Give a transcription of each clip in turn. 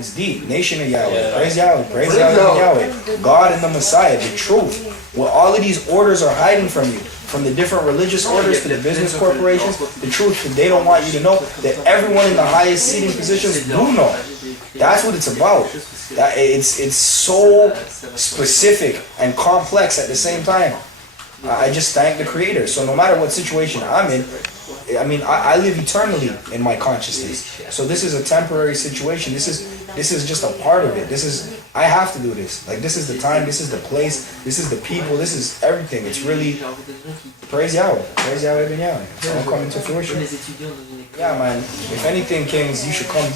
It's deep. Nation of Yahweh. Praise Yahweh. Praise Yahweh. God and the Messiah. The truth. What all of these orders are hiding from you. From the different religious orders to the business corporations. The truth that they don't want you to know. That everyone in the highest seating positions do know. That's what it's about. It's so specific and complex at the same time. I just thank the Creator. So no matter what situation I'm in, I mean, I live eternally in my consciousness. So this is a temporary situation. This is just a part of it. I have to do this. Like, this is the time, this is the place, this is the people, this is everything. It's really, praise Yahweh. Praise Yahweh ben Yahweh. It's all coming to fruition. Yeah, man. If anything, Kings, you should come.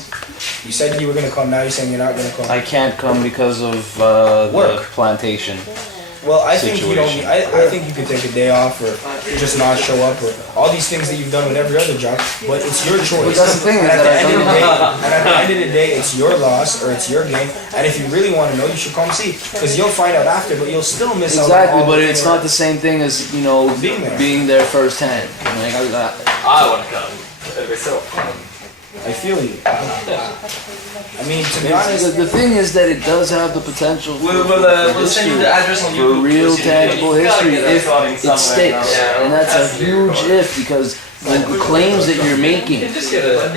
You said you were going to come, now you're saying you're not going to come. I can't come because of the plantation. Well, I think you don't. I think you could take a day off or just not show up or all these things that you've done with every other job. But it's your choice. But that's the thing. And at the end of the day, it's your loss or it's your gain. And if you really want to know, you should come see. Because you'll find out after, but you'll still miss out. Exactly, but it's not the same thing as being there firsthand. Like, I want to come. Myself. I feel you. I mean, to be honest, the thing is that it does have the potential for we'll send you the address on YouTube. For real tangible history if it sticks. And that's a huge if, because the claims that you're making,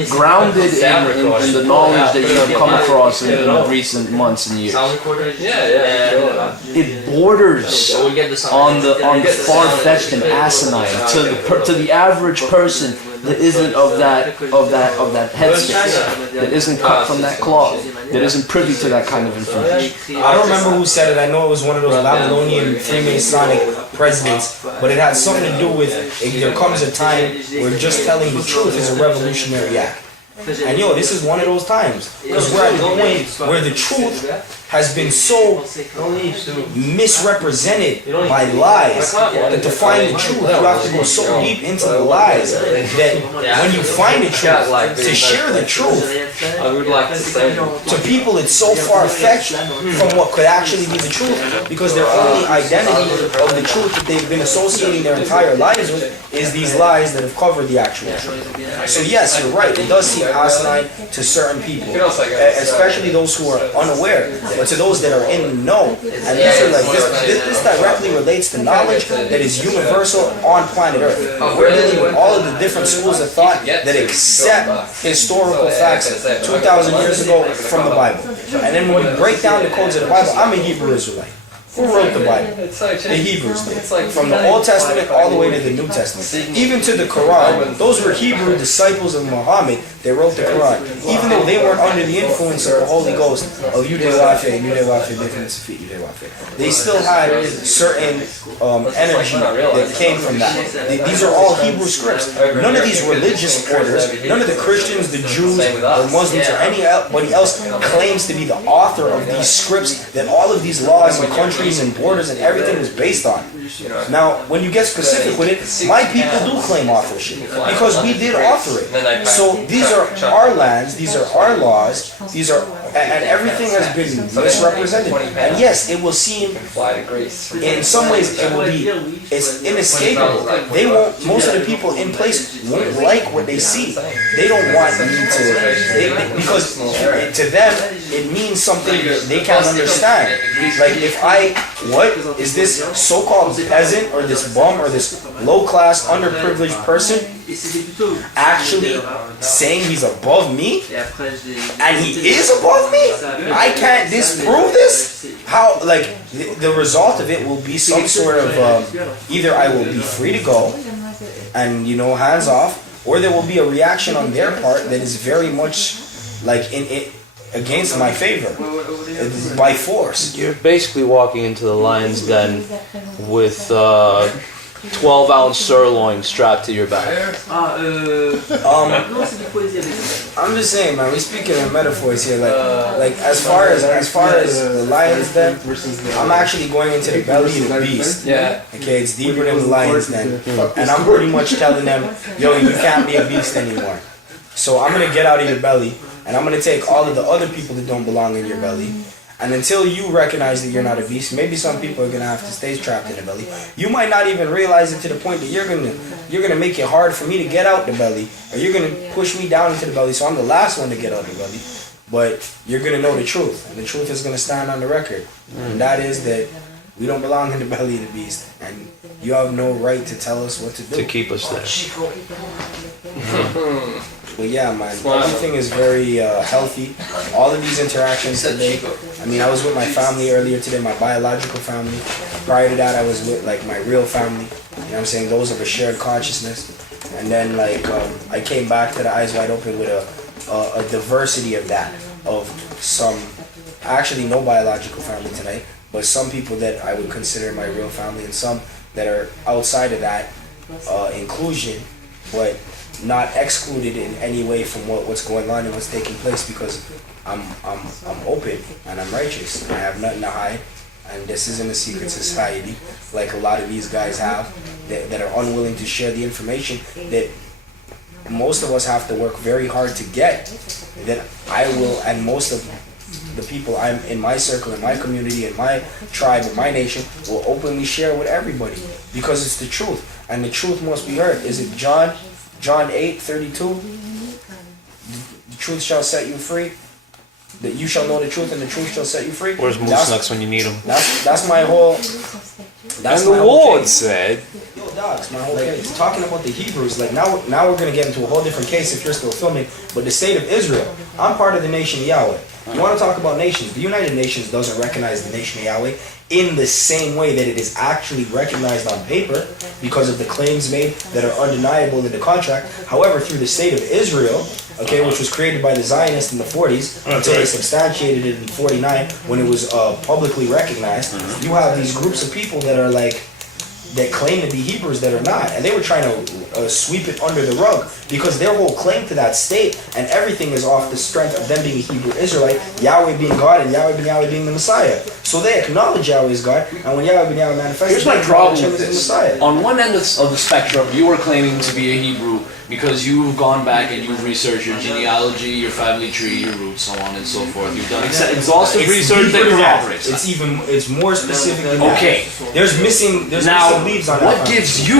grounded in the knowledge that you have come across in recent months and years, it borders on the far-fetched and asinine to the average person that isn't of that headspace, that isn't cut from that cloth, that isn't privy to that kind of information. I don't remember who said it. I know it was one of those Babylonian Freemasonic presidents, but it had something to do with there comes a time where just telling the truth is a revolutionary act. And this is one of those times. Because we're at the point where the truth has been so misrepresented by lies that to find the truth, you have to go so deep into the lies that when you find the truth, to share the truth, to people it's so far-fetched from what could actually be the truth, because their only identity of the truth that they've been associating their entire lives with is these lies that have covered the actual truth. So yes, you're right, it does seem asinine to certain people, especially those who are unaware. But to those that are in the know, and these are like this directly relates to knowledge that is universal on planet Earth. We're dealing with all of the different schools of thought that accept historical facts 2,000 years ago from the Bible. And then when we break down the codes of the Bible, I'm a Hebrew Israelite. Who wrote the Bible? The Hebrews did. From the Old Testament all the way to the New Testament. Even to the Quran, those were Hebrew disciples of Muhammad that wrote the Quran. Even though they weren't under the influence of the Holy Ghost, of they still had certain energy that came from that. These are all Hebrew scripts. None of these religious orders, none of the Christians, the Jews, or Muslims, or anybody else claims to be the author of these scripts that all of these laws and countries and borders and everything is based on. Now, when you get specific with it, my people do claim authorship because we did author it. So these are our lands, these are our laws, these are, and everything has been misrepresented. And yes, it will seem, in some ways, it's inescapable. They won't, most of the people in place won't like what they see. They don't want me to, because to them, it means something they can't understand. Like what is this so-called peasant or this bum or this low-class, underprivileged person actually saying he's above me? And he is above me? I can't disprove this? How, like, the result of it will be some sort of, either I will be free to go and, hands off, or there will be a reaction on their part that is very much, like, against my favor, by force. You're basically walking into the lion's den with 12-ounce sirloin strapped to your back. I'm just saying, man. We speaking in metaphors here. Like as far as the lion's den, I'm actually going into the belly of the beast. Yeah. Okay, it's deeper than the lion's den, and I'm pretty much telling them, yo, you can't be a beast anymore. So I'm gonna get out of your belly. And I'm going to take all of the other people that don't belong in your belly. And until you recognize that you're not a beast, maybe some people are going to have to stay trapped in the belly. You might not even realize it to the point that you're going to make it hard for me to get out the belly. Or you're going to push me down into the belly, so I'm the last one to get out of the belly. but you're gonna know the truth, and the truth is gonna stand on the record, and that is that we don't belong in the belly of the beast, and you have no right to tell us what to do. To keep us there. But yeah, man, everything is very healthy. All of these interactions today. I mean, I was with my family earlier today, my biological family. Prior to that, I was with like my real family. You know what I'm saying? Those of a shared consciousness. And then like I came back to the Eyes Wide Open with a diversity of that, of some, actually no biological family tonight, but some people that I would consider my real family, and some that are outside of that inclusion, but not excluded in any way from what's going on and what's taking place, because I'm open and I'm righteous. I have nothing to hide, and this isn't a secret society like a lot of these guys have that are unwilling to share the information that most of us have to work very hard to get. That I will, and most of the people I'm in my circle, in my community, in my tribe, in my nation, will openly share with everybody, because it's the truth, and the truth must be heard. Is it John 8:32? The truth shall set you free. That you shall know the truth, and the truth shall set you free. Where's Moose Nuts when you need them? That's my whole. That's and my the whole Lord case. said, Yo, dogs, my whole case. Talking about the Hebrews, like now we're gonna get into a whole different case if you're still filming. But the state of Israel, I'm part of the nation of Yahweh. You want to talk about nations? The United Nations doesn't recognize the nation of Yahweh in the same way that it is actually recognized on paper because of the claims made that are undeniable in the contract. However, through the state of Israel, okay, which was created by the Zionists in the 40s until they substantiated it in 49 when it was publicly recognized, you have these groups of people that are like, that claim to be Hebrews that are not, and they were trying to sweep it under the rug because their whole claim to that state and everything is off the strength of them being a Hebrew Israelite, Yahweh being God, and Yahweh being the Messiah. So they acknowledge Yahweh as God, and when Yahweh manifests, Here's my problem with the this. Messiah. On one end of the spectrum, you are claiming to be a Hebrew because you've gone back and you've researched your genealogy, your family tree, your roots, so on and so forth. You've done exhaustive It's research that deeper than that. corroborates that. It's more specific than that. Okay. There's missing Now, leaves on that. what gives you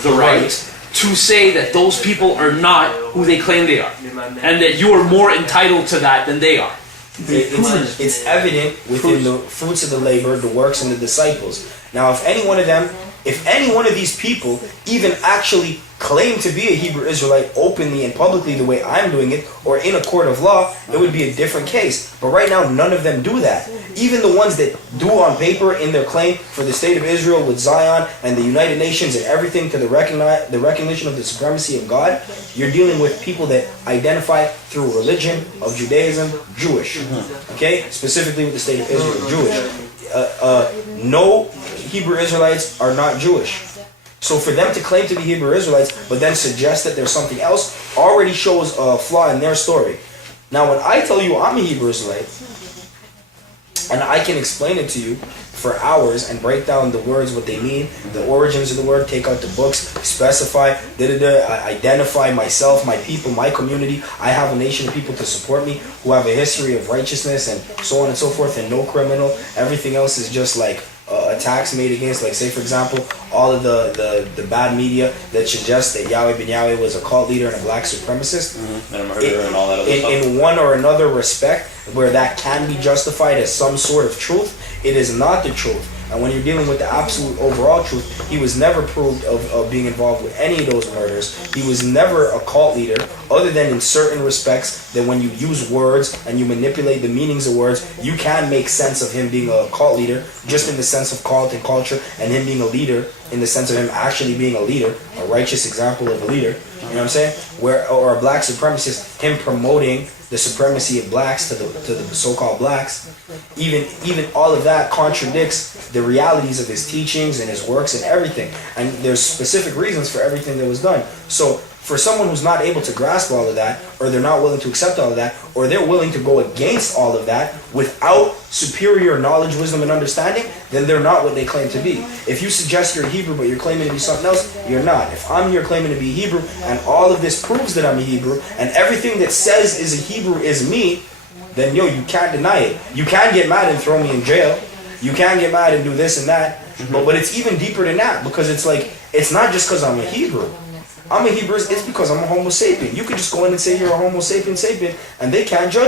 the right to say that those people are not who they claim they are, and that you are more entitled to that than they are? It's evident within the fruits of the labor, the works, and the disciples. Now, if any one of these people even actually claim to be a Hebrew Israelite openly and publicly the way I'm doing it, or in a court of law, it would be a different case. But right now, none of them do that. Even the ones that do on paper in their claim for the state of Israel with Zion and the United Nations and everything to the recognition of the supremacy of God, you're dealing with people that identify through religion of Judaism, Jewish. Okay? Specifically with the state of Israel, Jewish. No Hebrew Israelites are not Jewish. So for them to claim to be Hebrew Israelites, but then suggest that there's something else, already shows a flaw in their story. Now when I tell you I'm a Hebrew Israelite, and I can explain it to you for hours and break down the words, what they mean, the origins of the word, take out the books, specify, identify myself, my people, my community. I have a nation of people to support me who have a history of righteousness and so on and so forth, and no criminal. Everything else is just like attacks made against, like say for example, all of the bad media that suggests that Yahweh ben Yahweh was a cult leader and a black supremacist, and a murderer and all that other stuff. In one or another respect, where that can be justified as some sort of truth, it is not the truth. And when you're dealing with the absolute overall truth, he was never proved of being involved with any of those murders. He was never a cult leader, other than in certain respects that when you use words and you manipulate the meanings of words, you can make sense of him being a cult leader, just in the sense of cult and culture, and him being a leader in the sense of him actually being a leader, a righteous example of a leader. You know what I'm saying? Or a black supremacist, him promoting the supremacy of blacks to the so-called blacks. Even all of that contradicts the realities of his teachings and his works and everything. And there's specific reasons for everything that was done. So for someone who's not able to grasp all of that, or they're not willing to accept all of that, or they're willing to go against all of that without superior knowledge, wisdom, and understanding, then they're not what they claim to be. If you suggest you're Hebrew but you're claiming to be something else, you're not. If I'm here claiming to be Hebrew and all of this proves that I'm a Hebrew and everything that says is a Hebrew is me, then yo, you can't deny it. You can get mad and throw me in jail. You can get mad and do this and that. But it's even deeper than that, because it's like, it's not just because I'm a Hebrew. I'm a Hebrew, it's because I'm a Homo sapien. You could just go in and say you're a Homo sapien, and they can't judge